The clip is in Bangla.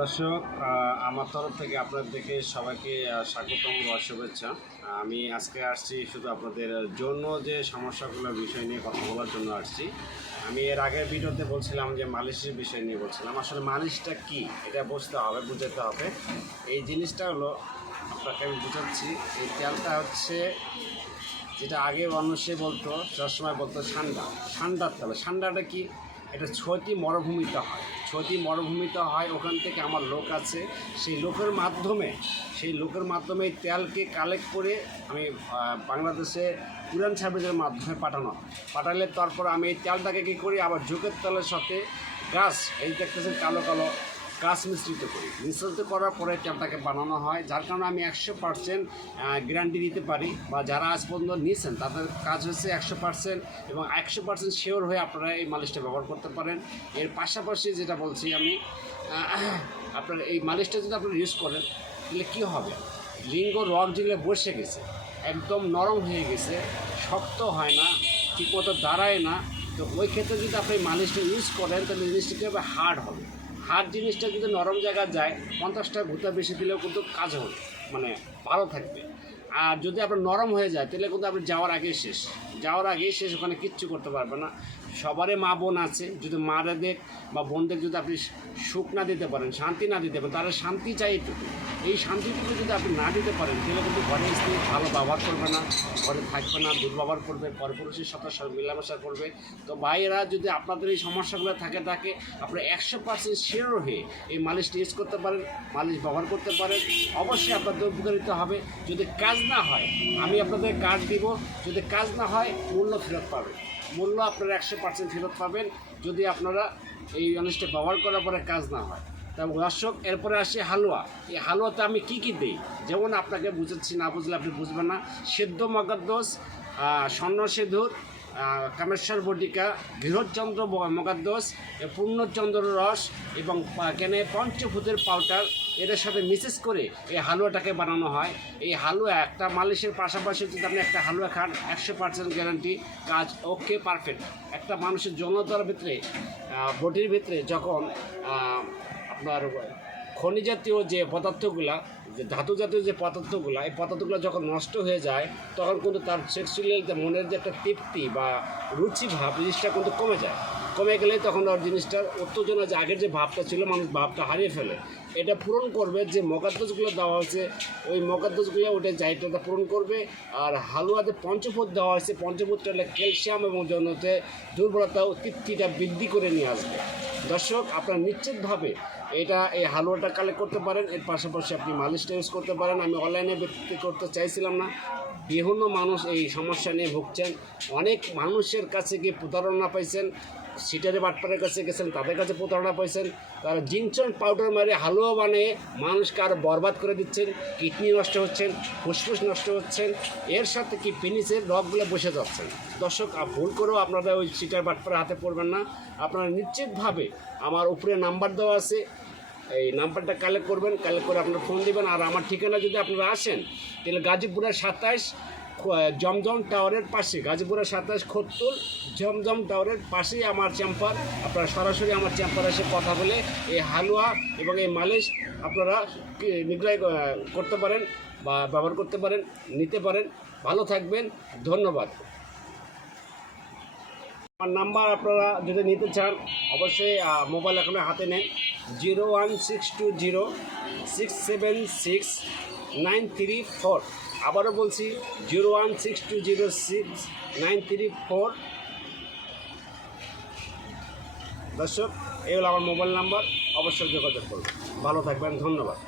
দর্শক, আমার তরফ থেকে আপনাদেরকে সবাইকে স্বাগতম বা শুভেচ্ছা। আমি আজকে আসছি শুধু আপনাদের জন্য যে সমস্যাগুলোর বিষয় নিয়ে কথা বলার জন্য আসছি। আমি এর আগের ভিডিওতে বলছিলাম যে মালিশের বিষয় নিয়ে বলছিলাম। আসলে মালিশটা কি এটা বুঝতে হবে, বুঝাতে হবে। এই জিনিসটা হলো, আপনাকে আমি বুঝাচ্ছি। এই তেলটা হচ্ছে যেটা আগে মানুষে বলতো, সবসময় বলতো সান্ডার তেল। সান্ডাটা কি? এটা ছয়টি মরুভূমিতে হয়। ছয়টি মরুভূমিতে হয়। ওখান থেকে আমার লোক আছে, সেই লোকের মাধ্যমে এই তেলকে কালেক্ট করে আমি বাংলাদেশে কুরিয়ান সার্ভিসের মাধ্যমে পাঠালে তারপর আমি এই তেলটাকে কী করি, আবার যুগের তেলের সাথে গাছ, এই দেখতেছেন কালো কালো গাছ মিশ্রিত করার পরে তেলটাকে বানানো হয়। যার কারণে আমি 100% গ্যারান্টি দিতে পারি, বা যারা আজ পর্যন্ত নিয়েছেন তাদের কাজ হচ্ছে 100% এবং 100% শিওর হয়ে আপনারা এই মালিশটা ব্যবহার করতে পারেন। এর পাশাপাশি যেটা বলছি আমি, আপনার এই মালিশটা যদি আপনারা ইউজ করেন তাহলে কী হবে, লিঙ্গ রগ যেগুলো বসে গেছে, একদম নরম হয়ে গেছে, শক্ত হয় না, ঠিকমতো দাঁড়ায় না, তো ওই ক্ষেত্রে যদি আপনি মালিশটা ইউজ করেন তাহলে জিনিসটা কী হবে, হার্ড জিনিসটা যদি নরম জায়গায় যায় 50টা ঘুতা বেশি দিলেও কিন্তু কাজ হবে, মানে ভালো থাকবে। আর যদি আপনার নরম হয়ে যায় তাহলে কিন্তু আপনি যাওয়ার আগেই শেষ, ওখানে কিচ্ছু করতে পারবে না। সবারই মা বোন আছে, যদি মারাদের বা বোনদের যদি আপনি সুখ না দিতে পারেন, শান্তি না দিতে পারেন, তারা শান্তি চাই এটুকু। এই শান্তিটুকু যদি আপনি না দিতে পারেন তাহলে কিন্তু ঘরে স্ত্রী ভালো ব্যবহার করবে না, ঘরে থাকবে না, দুর্ব্যবহার করবে, পরপুরুষের সাথে মেলামেশা করবে। তো ভাইয়েরা, যদি আপনাদের এই সমস্যাগুলো থাকে আপনি 100% শিওর হয়ে এই মালিশটা ইউজ করতে পারেন, মালিশ ব্যবহার করতে পারেন, অবশ্যই আপনাদের উপকারিত হবে। যদি কাজ না হয় আমি আপনাদের কার্ড দিব, যদি কাজ না হয় মূল্য ফেরত পাবেন, মূল্য আপনারা 100% ফেরত পাবেন যদি আপনারা এই জিনিসটা ব্যবহার করার পরে কাজ না হয়। তা দর্শক, এরপরে আসে হালুয়া। এই হালুয়াতে আমি কী কী দিই, যেমন আপনাকে বুঝাচ্ছি, না বুঝলে আপনি বুঝবেন না। সেদ্ধ মগাদ্দোস, স্বর্ণ সিঁদুর, কামেশ্বর বটিকা, গৃহচন্দ্র মগাদ্দোস, পূর্ণচন্দ্র রস এবং পঞ্চভূতের পাউডার, এদের সাথে মিক্স করে এই হালুয়াটাকে বানানো হয়। এই হালুয়া একটা মালিশের পাশাপাশি যদি আপনি একটা হালুয়া খান, 100% গ্যারান্টি কাজ ওকে, পারফেক্ট। একটা মানুষের যৌনতার ভিতরে, বডির ভিতরে যখন আপনার খনি জাতীয় যে পদার্থগুলা, যে ধাতু জাতীয় যে পদার্থগুলো, এই পদার্থগুলো যখন নষ্ট হয়ে যায় তখন কিন্তু তার সেক্সুয়াল যে মনের যে একটা তৃপ্তি বা রুচি ভাব, জিনিসটা কিন্তু কমে গেলে তখন ওর জিনিসটার উত্তেজনা, যে আগের যে ভাবটা ছিল, মানুষ ভাবটা হারিয়ে ফেলে। এটা পূরণ করবে যে মগাদ্দোসগুলো দেওয়া হয়েছে, ওই মগাদ্দোসগুলো ওটা জায়গাটা পূরণ করবে। আর হালুয়াতে পঞ্চভূত দেওয়া হয়েছে, পঞ্চভূতটা হলে ক্যালসিয়াম এবং যৌনতে দুর্বলতা ও তৃপ্তিটা বৃদ্ধি করে নিয়ে আসবে। দর্শক, আপনারা নিশ্চিতভাবে এই হালুয়াটা কালেক্ট করতে পারেন। এর পাশাপাশি আপনি মালিশটা ইউজ করতে পারেন। আমি অনলাইনে বিক্রি করতে চাইছিলাম না, বিভিন্ন মানুষ এই সমস্যা নিয়ে ভুগছেন। অনেক মানুষের কাছে গিয়ে প্রতারণা পাইছেন, সিটারে বাটপারের কাছে গেছেন, তাদের কাছে প্রতারণা পাইছেন। তারা জিনসন পাউডার মারে হালুয়া বানিয়ে মানুষকে আরও বরবাদ করে দিচ্ছেন, কিডনি নষ্ট হচ্ছেন, ফুসফুস নষ্ট হচ্ছেন, এর সাথে কি পেনিসের রগগুলো বসে যাচ্ছেন। দর্শক, ভুল করেও আপনারা ওই সিটার বাটপারের হাতে পড়বেন না। আপনারা নিশ্চিতভাবে আমার উপরে নাম্বার দেওয়া আছে, এই নাম্বারটা কালেক্ট করবেন, কালেক্ট করে আপনারা ফোন দেবেন। আর আমার ঠিকানা যদি আপনারা আসেন তাহলে গাজীপুরের 27 জমজম টাওয়ারের পাশে, গাজীপুরের 27 খোত্তুল জমজম টাওয়ারের পাশেই আমার চেম্বার। আপনারা সরাসরি আমার চেম্বারে এসে কথা বলে এই হালুয়া এবং এই মালিশ আপনারা নিগ্রহ করতে পারেন বা ব্যবহার করতে পারেন, নিতে পারেন। ভালো থাকবেন, ধন্যবাদ। আমার নাম্বার আপনারা যদি নিতে চান অবশ্যই মোবাইল এখন হাতে নেন, 01620676934। আবারও বলছি, 016206934। দর্শক, এই হলো আমার মোবাইল নাম্বার, অবশ্যই যোগাযোগ করবেন। ভালো থাকবেন, ধন্যবাদ।